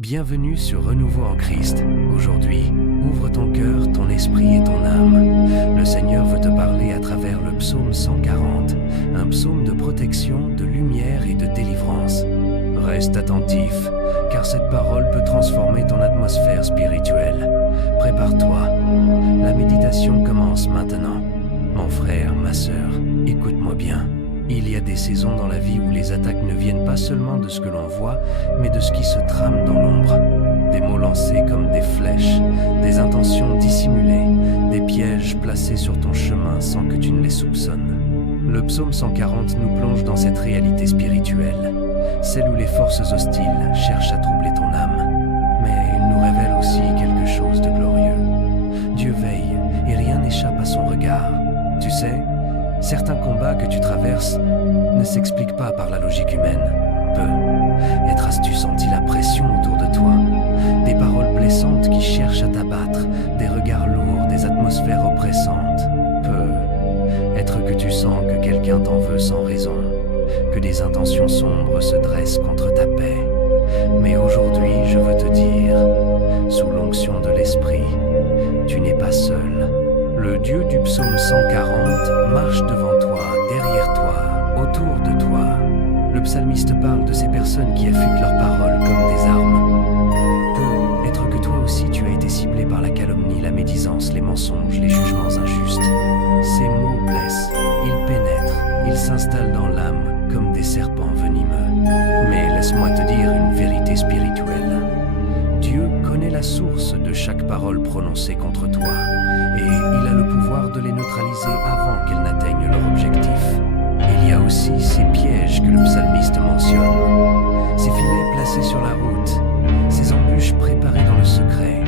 Bienvenue sur Renouveau en Christ. Aujourd'hui, ouvre ton cœur, ton esprit et ton âme. Le Seigneur veut te parler à travers le psaume 140, un psaume de protection, de lumière et de délivrance. Reste attentif, car cette parole peut transformer ton atmosphère spirituelle. Prépare-toi, la méditation commence maintenant. Mon frère, ma sœur, écoute-moi bien. Il y a des saisons dans la vie où les attaques ne viennent pas seulement de ce que l'on voit, mais de ce qui se trame dans l'ombre. Des mots lancés comme des flèches, des intentions dissimulées, des pièges placés sur ton chemin sans que tu ne les soupçonnes. Le psaume 140 nous plonge dans cette réalité spirituelle, celle où les forces hostiles cherchent à troubler ton âme. Mais il nous révèle aussi quelque chose de glorieux. Dieu veille et rien n'échappe à son regard. Tu sais, certains combats que tu traverses ne s'expliquent pas par la logique humaine. Peut-être as-tu senti la pression autour de toi, des paroles blessantes qui cherchent à t'abattre, des regards lourds, des atmosphères oppressantes. Peut-être que tu sens que quelqu'un t'en veut sans raison, que des intentions sombres se dressent contre ta paix. Mais aujourd'hui, je veux te dire, sous l'onction de l'Esprit, tu n'es pas seul. Le Dieu du psaume 140 marche devant toi, derrière toi, autour de toi. Le psalmiste parle de ces personnes qui affûtent leurs paroles comme des armes. Peut-être que toi aussi tu as été ciblé par la calomnie, la médisance, les mensonges, les jugements injustes. Ces mots blessent, ils pénètrent, ils s'installent dans l'âme comme des serpents venimeux. Mais laisse-moi te dire une vérité spirituelle. Dieu connaît la source de chaque parole prononcée contre toi, et il a le pouvoir de les neutraliser avant qu'elles n'atteignent leur objectif. Il y a aussi ces pièges que le psalmiste mentionne, ces filets placés sur la route, ces embûches préparées dans le secret.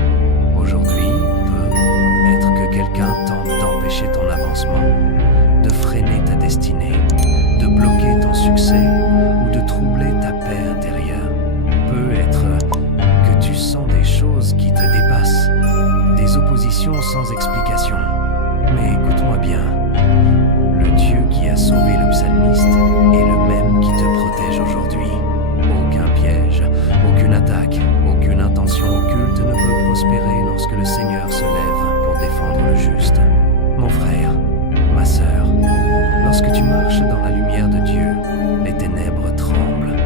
Aujourd'hui, peut-être que quelqu'un tente d'empêcher ton avancement, de freiner ta destinée, de bloquer ton succès ou de troubler ta paix intérieure. Peut-être que tu sens des choses qui te dépassent, des oppositions sans explication. Mais écoute-moi bien, le Dieu qui a sauvé le psalmiste est le même qui te protège aujourd'hui. Aucun piège, aucune attaque, aucune intention occulte ne peut prospérer lorsque le Seigneur se lève pour défendre le juste. Mon frère, ma sœur, lorsque tu marches dans la lumière de Dieu, les ténèbres tremblent.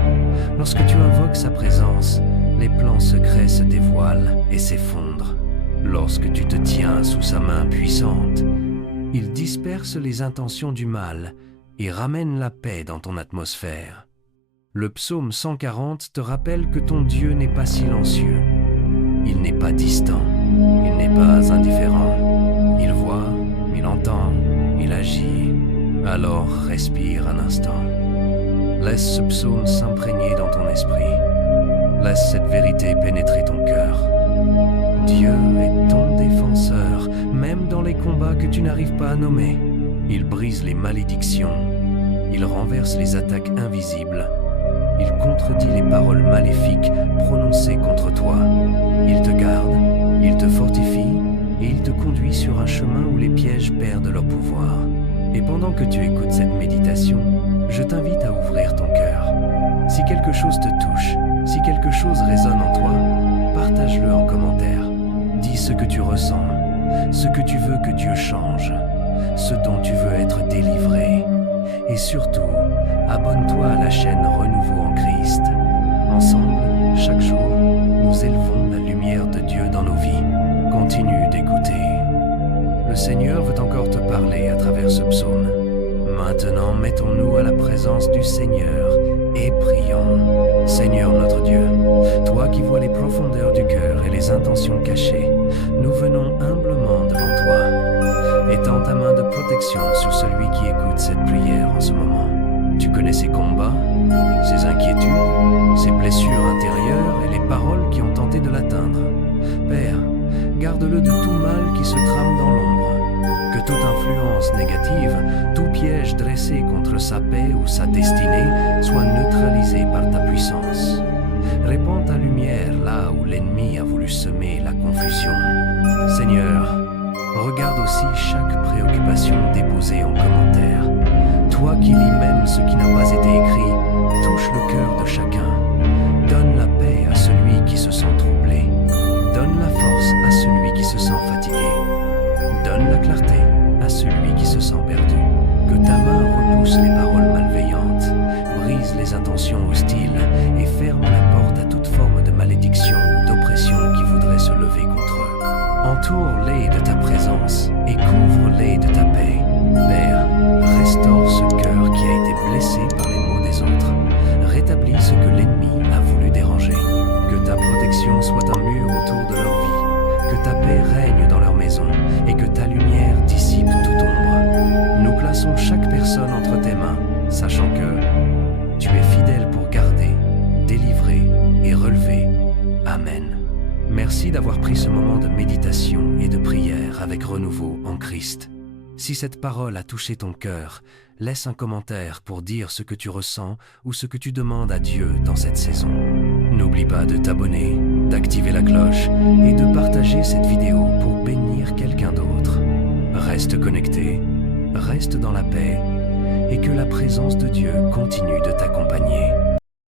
Lorsque tu invoques sa présence, les plans secrets se dévoilent et s'effondrent. Lorsque tu te tiens sous sa main puissante, il disperse les intentions du mal et ramène la paix dans ton atmosphère. Le psaume 140 te rappelle que ton Dieu n'est pas silencieux. Il n'est pas distant. Il n'est pas indifférent. Il voit, il entend, il agit. Alors respire un instant. Laisse ce psaume s'imprégner dans ton esprit. Laisse cette vérité pénétrer ton cœur. Dieu est ton défenseur, même dans les combats que tu n'arrives pas à nommer. Il brise les malédictions, il renverse les attaques invisibles, il contredit les paroles maléfiques prononcées contre toi. Il te garde, il te fortifie et il te conduit sur un chemin où les pièges perdent leur pouvoir. Et pendant que tu écoutes cette méditation, je t'invite à ouvrir ton cœur. Si quelque chose te touche, si quelque chose résonne en toi, partage-le en commentaire. Dis ce que tu ressens, ce que tu veux que Dieu change, ce dont tu veux être délivré. Et surtout, abonne-toi à la chaîne Renouveau en Christ. Ensemble, chaque jour, nous élevons la lumière de Dieu dans nos vies. Continue d'écouter. Le Seigneur veut encore te parler à travers ce psaume. Maintenant, mettons-nous à la présence du Seigneur et prions. Seigneur notre Dieu, toi qui vois les profondeurs du cœur et les intentions cachées, nous venons humblement devant toi. Étends ta main de protection sur celui qui écoute cette prière en ce moment. Tu connais ses combats, ses inquiétudes, ses blessures intérieures et les paroles qui ont tenté de l'atteindre. Père, garde-le de tout mal qui se trame dans l'ombre. Que toute influence négative, tout piège dressé contre sa paix ou sa destinée soit neutralisé par ta puissance. Répands ta lumière là où l'ennemi a voulu semer la confusion. Seigneur, regarde aussi chaque préoccupation déposée en commentaire. Toi qui lis même ce qui n'a pas été écrit, touche le cœur de chacun. Donne la paix à celui qui se sent Merci d'avoir pris ce moment de méditation et de prière avec renouveau en Christ. Si cette parole a touché ton cœur, laisse un commentaire pour dire ce que tu ressens ou ce que tu demandes à Dieu dans cette saison. N'oublie pas de t'abonner, d'activer la cloche et de partager cette vidéo pour bénir quelqu'un d'autre. Reste connecté, reste dans la paix et que la présence de Dieu continue de t'accompagner.